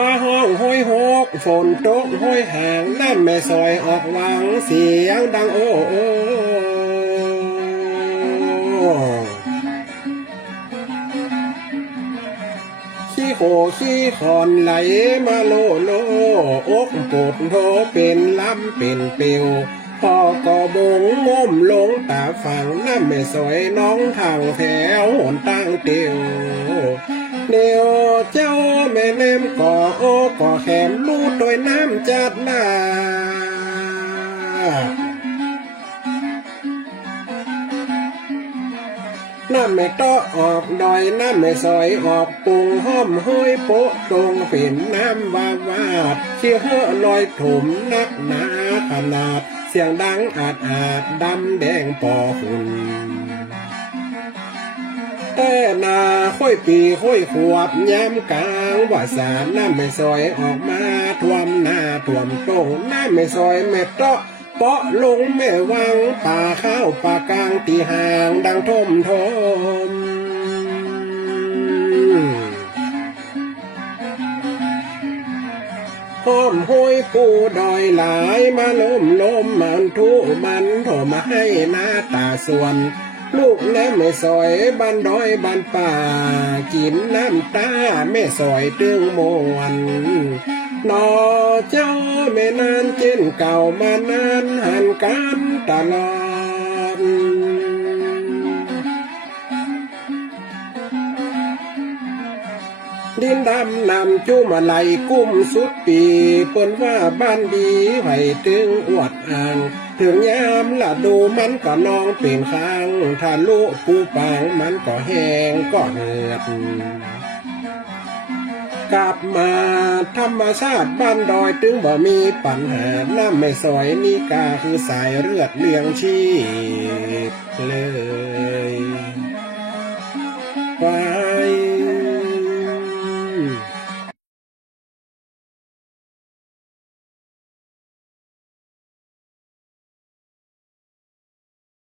ฟ้าห้องห้อยหกฝนตกห้อยห่างน้ำแม่ซอยออกวังเสียงดังโอ้โอ้ขี้โขขี้ขอนไหลมาโลโลอกปวดโทเป็นลำเป็นเปียวพ่อก็บงง้มลงตาฝั่งน้ำแม่สวยน้องทางแถวหนตั้งเตียวเดียวเจ้าแม่เล่มก่อโอ้ก่อแขมลูดโดยน้ำจัดหน้าน้ำไม่ต้อออกดอยน้ำไม่ซอยออกปุงห้อมห้อยโปะตรงฝิ่นน้ำวาวาดเชี่ยวเห่อลอยถุมนักหนาขนาดเสียงดังอาดดำแดงปอหุ่นแต่นาค่อยปีค่อยขวบย้ำกลางว่าสารน้ำไม่ซอยออกมาท่วมหน้าท่วมตรงน้ำไม่ซอยไม่ต้อเปาะลงแม่วังป่าข้าวป่ากลางตีห่างดังทมทมห้อมห้อยปูดอยหลายมาล้มมันทุมันโถมาให้หน้าตาส่วนลูกน้ำไม่ซอยบ้านดอยบ้านป่ากินน้ำตาแม่ซอยตึงมวนนอเจ้าไม่นานเจนเก่ามานานหันกันตลอดดินดำนำจุ่มไหลกุ้มสุดปีเปิ้นว่าบ้านดีไว้ถึงอวดอ่างถึงยามละดูมันก็นองเป็นข้างถ้าลูกปูปางมันก็แห้งก็เหือดกลับมาธรรมชาติบ้านดอยถึงบ่มีปัญหาน้ำไม่ซอยนี่กาคือสายเลือดเลี้ยงชีพ